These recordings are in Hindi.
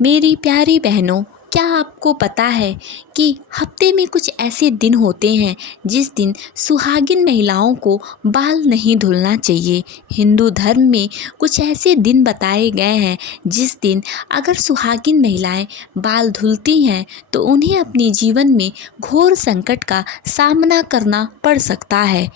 मेरी प्यारी बहनों, क्या आपको पता है कि हफ्ते में कुछ ऐसे दिन होते हैं जिस दिन सुहागिन महिलाओं को बाल नहीं धुलना चाहिए। हिंदू धर्म में कुछ ऐसे दिन बताए गए हैं जिस दिन अगर सुहागिन महिलाएं बाल धुलती हैं तो उन्हें अपने जीवन में घोर संकट का सामना करना पड़ सकता है।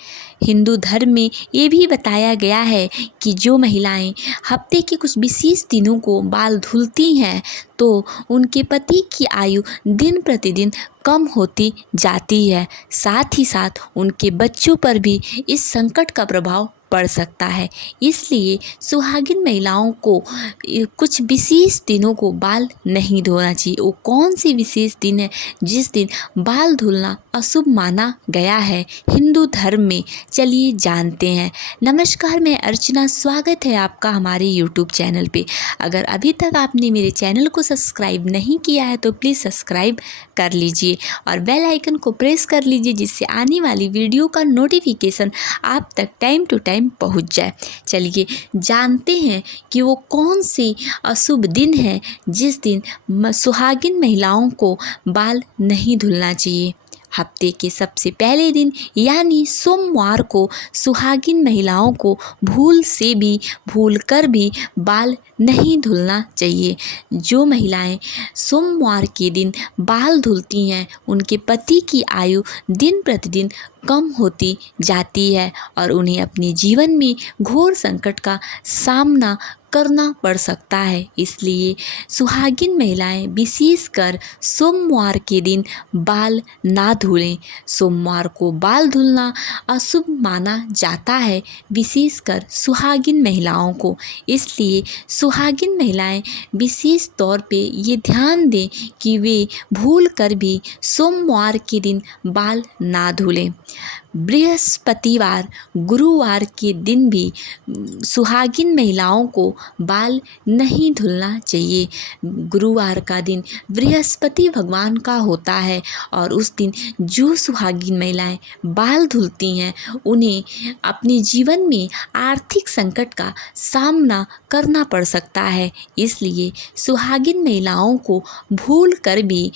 हिंदू धर्म में ये भी बताया गया है कि जो महिलाएं हफ्ते के कुछ विशेष दिनों को बाल धुलती हैं तो उनके पति की आयु दिन प्रतिदिन कम होती जाती है। साथ ही साथ उनके बच्चों पर भी इस संकट का प्रभाव पड़ सकता है। इसलिए सुहागिन महिलाओं को कुछ विशेष दिनों को बाल नहीं धोना चाहिए। वो कौन सी विशेष दिन है जिस दिन बाल धुलना अशुभ माना गया है हिंदू धर्म में? चलिए जानते हैं। नमस्कार, मैं अर्चना, स्वागत है आपका हमारे यूट्यूब चैनल पे। अगर अभी तक आपने मेरे चैनल को सब्सक्राइब नहीं किया है तो प्लीज़ सब्सक्राइब कर लीजिए और बेल आइकन को प्रेस कर लीजिए जिससे आने वाली वीडियो का नोटिफिकेशन आप तक टाइम टू टाइम पहुंच जाए। चलिए जानते हैं कि वो कौन से अशुभ दिन है जिस दिन सुहागिन महिलाओं को बाल नहीं धुलना चाहिए। हफ्ते के सबसे पहले दिन यानी सोमवार को सुहागिन महिलाओं को भूल कर भी बाल नहीं धुलना चाहिए। जो महिलाएं सोमवार के दिन बाल धुलती हैं उनके पति की आयु दिन प्रतिदिन कम होती जाती है और उन्हें अपने जीवन में घोर संकट का सामना करना पड़ सकता है। इसलिए सुहागिन महिलाएं विशेषकर सोमवार के दिन बाल ना धुलें। सोमवार को बाल धुलना अशुभ माना जाता है, विशेषकर सुहागिन महिलाओं को। इसलिए सुहागिन महिलाएं विशेष तौर पे ये ध्यान दें कि वे भूल कर भी सोमवार के दिन बाल ना धुलें। बृहस्पतिवार, गुरुवार के दिन भी सुहागिन महिलाओं को बाल नहीं धुलना चाहिए। गुरुवार का दिन बृहस्पति भगवान का होता है और उस दिन जो सुहागिन महिलाएं बाल धुलती हैं उन्हें अपने जीवन में आर्थिक संकट का सामना करना पड़ सकता है। इसलिए सुहागिन महिलाओं को भूल कर भी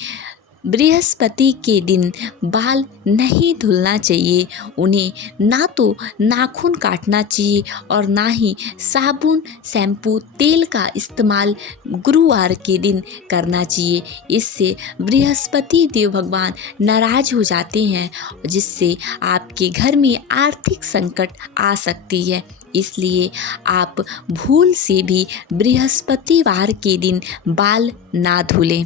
बृहस्पति के दिन बाल नहीं धुलना चाहिए। उन्हें ना तो नाखून काटना चाहिए और ना ही साबुन, शैम्पू, तेल का इस्तेमाल गुरुवार के दिन करना चाहिए। इससे बृहस्पति देव भगवान नाराज हो जाते हैं जिससे आपके घर में आर्थिक संकट आ सकती है। इसलिए आप भूल से भी बृहस्पतिवार के दिन बाल ना धुलें।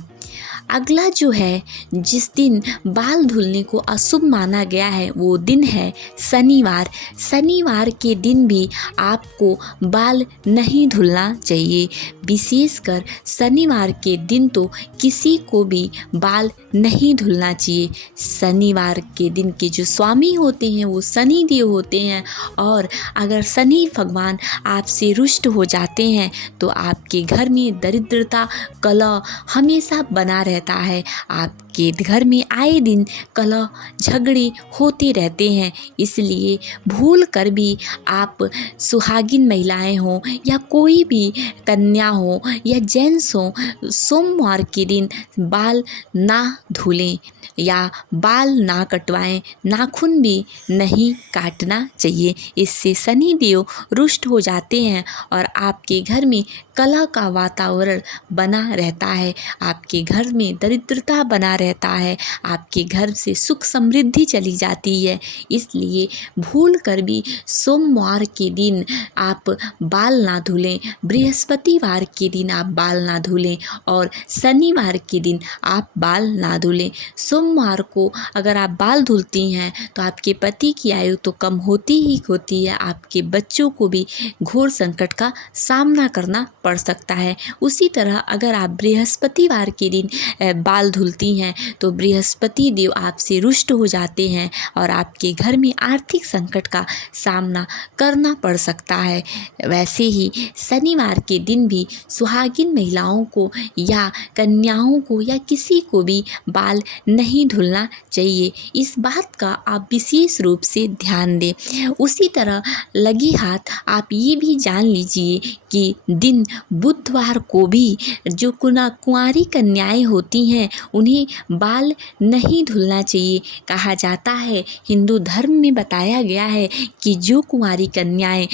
अगला जो है जिस दिन बाल धुलने को अशुभ माना गया है वो दिन है शनिवार। शनिवार के दिन भी आपको बाल नहीं धुलना चाहिए। विशेषकर शनिवार के दिन तो किसी को भी बाल नहीं धुलना चाहिए। शनिवार के दिन के जो स्वामी होते हैं वो शनि देव होते हैं और अगर शनि भगवान आपसे रुष्ट हो जाते हैं तो आपके घर में दरिद्रता, कलह हमेशा बना रहता है। आपके घर में आए दिन कलह झगड़े होते रहते हैं। इसलिए भूल कर भी आप सुहागिन महिलाएं हो या कोई भी कन्या हो या जेंट्स हो सोमवार के दिन बाल ना धुलें या बाल ना कटवाएं, नाखून भी नहीं काटना चाहिए। इससे शनि देव रुष्ट हो जाते हैं और आपके घर में कलह का वातावरण बना रहता है। आपके घर में दरिद्रता बना रहता है। आपके घर से सुख समृद्धि चली जाती है। इसलिए भूल कर भी सोमवार के दिन आप बाल ना धुलें, बृहस्पतिवार के दिन आप बाल ना धुलें और शनिवार के दिन आप बाल ना धुलें। सोमवार को अगर आप बाल धुलती हैं तो आपके पति की आयु तो कम होती ही होती है, आपके बच्चों को भी घोर संकट का सामना करना पड़ सकता है। उसी तरह अगर आप बृहस्पतिवार के दिन बाल धुलती हैं तो बृहस्पति देव आपसे रुष्ट हो जाते हैं और आपके घर में आर्थिक संकट का सामना करना पड़ सकता है। वैसे ही शनिवार के दिन भी सुहागिन महिलाओं को या कन्याओं को या किसी को भी बाल नहीं धुलना चाहिए। इस बात का आप विशेष रूप से ध्यान दें। उसी तरह लगी हाथ आप ये भी जान लीजिए कि दिन बुधवार को भी जो कुंवारी कन्याएं होती हैं उन्हें बाल नहीं धुलना चाहिए। कहा जाता है, हिंदू धर्म में बताया गया है कि जो कुंवारी कन्याएं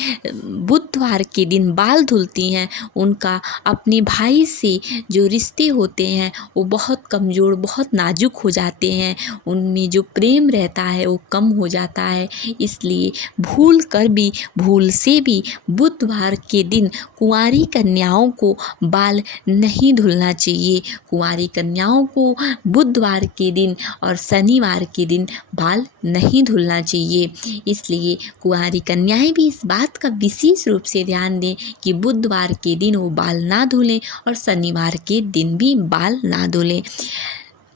बुधवार के दिन बाल धुलती हैं उनका अपने भाई से जो रिश्ते होते हैं वो बहुत कमज़ोर, बहुत नाजुक हो जाते हैं। उनमें जो प्रेम रहता है वो कम हो जाता है। इसलिए भूल से भी बुधवार के दिन कुंवारी कन्याओं को बाल नहीं धुलना चाहिए। कुंवारी कन्याओं को बुधवार के दिन और शनिवार के दिन बाल नहीं धुलना चाहिए। इसलिए कुंवारी कन्याएं भी इस बात का विशेष रूप से ध्यान दें कि बुधवार के दिन वो बाल ना धुलें और शनिवार के दिन भी बाल ना धुलें।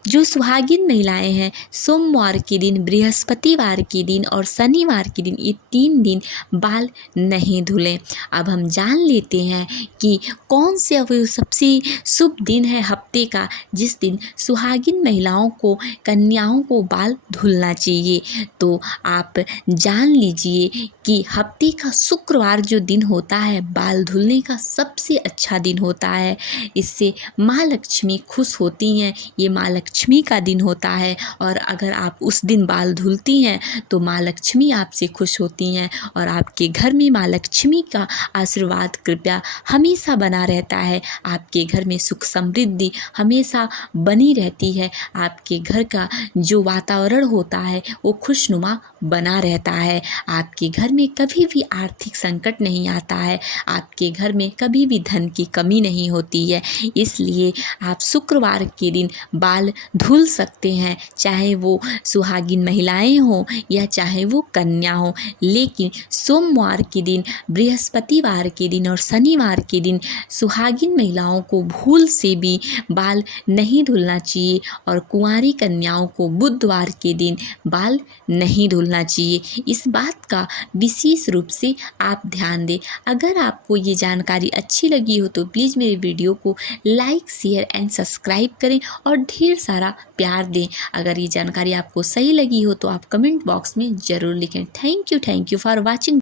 जो सुहागिन महिलाएं हैं सोमवार के दिन, बृहस्पतिवार के दिन और शनिवार के दिन, ये 3 दिन बाल नहीं धुलें। अब हम जान लेते हैं कि कौन से वो सबसे शुभ दिन है हफ्ते का जिस दिन सुहागिन महिलाओं को, कन्याओं को बाल धुलना चाहिए। तो आप जान लीजिए कि हफ्ते का शुक्रवार जो दिन होता है बाल धुलने का सबसे अच्छा दिन होता है। इससे माँ लक्ष्मी खुश होती हैं। ये माँ लक्ष्मी का दिन होता है और अगर आप उस दिन बाल धुलती हैं तो माँ लक्ष्मी आपसे खुश होती हैं और आपके घर में माँ लक्ष्मी का आशीर्वाद कृपया हमेशा बना रहता है। आपके घर में सुख समृद्धि हमेशा बनी रहती है। आपके घर का जो वातावरण होता है वो खुशनुमा बना रहता है। आपके घर में कभी भी आर्थिक संकट नहीं आता है। आपके घर में कभी भी धन की कमी नहीं होती है। इसलिए आप शुक्रवार के दिन बाल धुल सकते हैं, चाहे वो सुहागिन महिलाएं हों या चाहे वो कन्या हो। लेकिन सोमवार के दिन, बृहस्पतिवार के दिन और शनिवार के दिन सुहागिन महिलाओं को भूल से भी बाल नहीं धुलना चाहिए और कुंवारी कन्याओं को बुधवार के दिन बाल नहीं धुलना चाहिए। इस बात का विशेष रूप से आप ध्यान दें। अगर आपको ये जानकारी अच्छी लगी हो तो प्लीज़ मेरे वीडियो को लाइक, शेयर एंड सब्सक्राइब करें और ढेर सारा प्यार दें। अगर ये जानकारी आपको सही लगी हो तो आप कमेंट बॉक्स में ज़रूर लिखें। Thank you for watching.